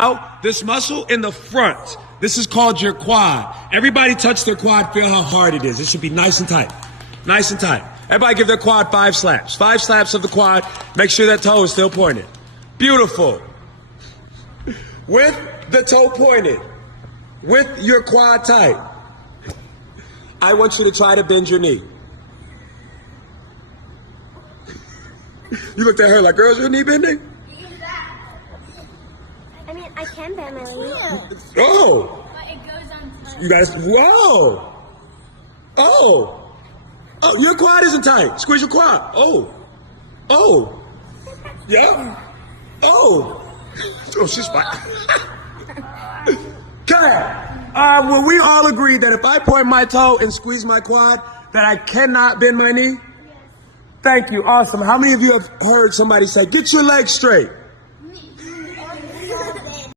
Out this muscle in the front. This is called your quad. Everybody touch their quad, feel how hard it is. It should be nice and tight. Nice and tight. Everybody give their quad 5 slaps. 5 slaps of the quad. Make sure that toe is still pointed. Beautiful. With the toe pointed. With your quad tight. I want you to try to bend your knee. You looked at her like, girl, is your knee bending? I mean, I can bend my knee. Oh! But it goes on. You guys, whoa! Oh! Oh, your quad isn't tight. Squeeze your quad. Oh! Oh! Yeah? Oh! Oh, she's fine. Okay. Well, we all agreed that if I point my toe and squeeze my quad, that I cannot bend my knee? Yes. Thank you. Awesome. How many of you have heard somebody say, get your legs straight?